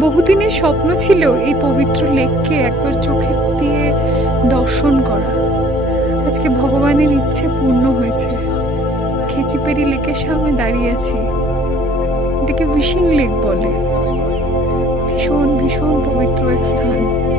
বহুদিনের স্বপ্ন ছিল এই পবিত্র লেককে একবার চোখে দিয়ে দর্শন করা। আজকে ভগবানের ইচ্ছে পূর্ণ হয়েছে। খেচিপেরি লেকের সামনে দাঁড়িয়ে আছি। এটাকে উইশিং লেক বলে। ভীষণ ভীষণ পবিত্র এক স্থান।